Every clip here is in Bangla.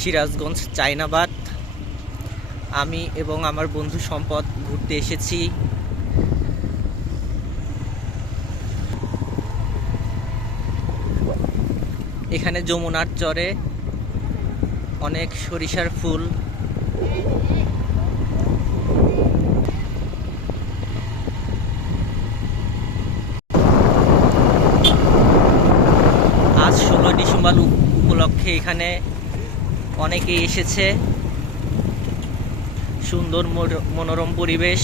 সিরাজগঞ্জ চাইনাবাদ আমি এবং আমার বন্ধু সম্পদ ঘুরতে এসেছি। এখানে যমুনার চরে অনেক সরিষার ফুল। আজ ষোলো ডিসেম্বর উপ- উপলক্ষে এখানে অনেকেই এসেছে। সুন্দর মনোরম পরিবেশ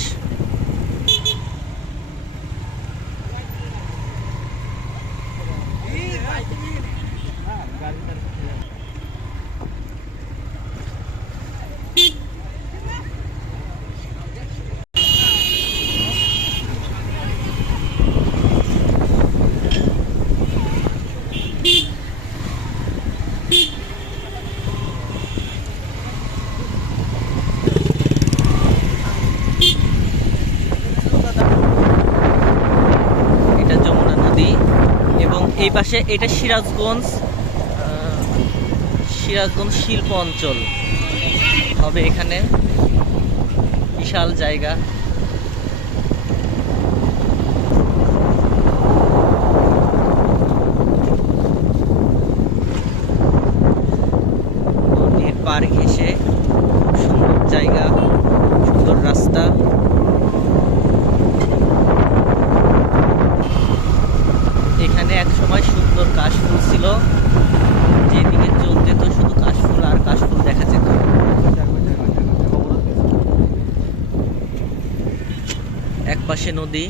এটা যমুনা নদী এবং এই পাশে এটা সিরাজগঞ্জ সিরাজগঞ্জ শিল্প অঞ্চল। হবে এখানে। বিশাল জায়গা। পার ঘেসে সুন্দর জায়গা সুন্দর রাস্তা এখানে এক সময় সুন্দর কাশফুল ছিল। যেদিকে চলতে তো শুধু কাশফুল আর কাশফুল দেখা যেত। এক পাশে নদী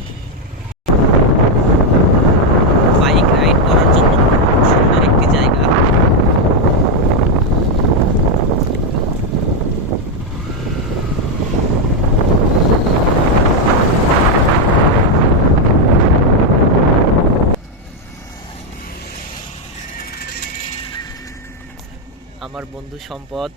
আমার বন্ধু সম্পদ।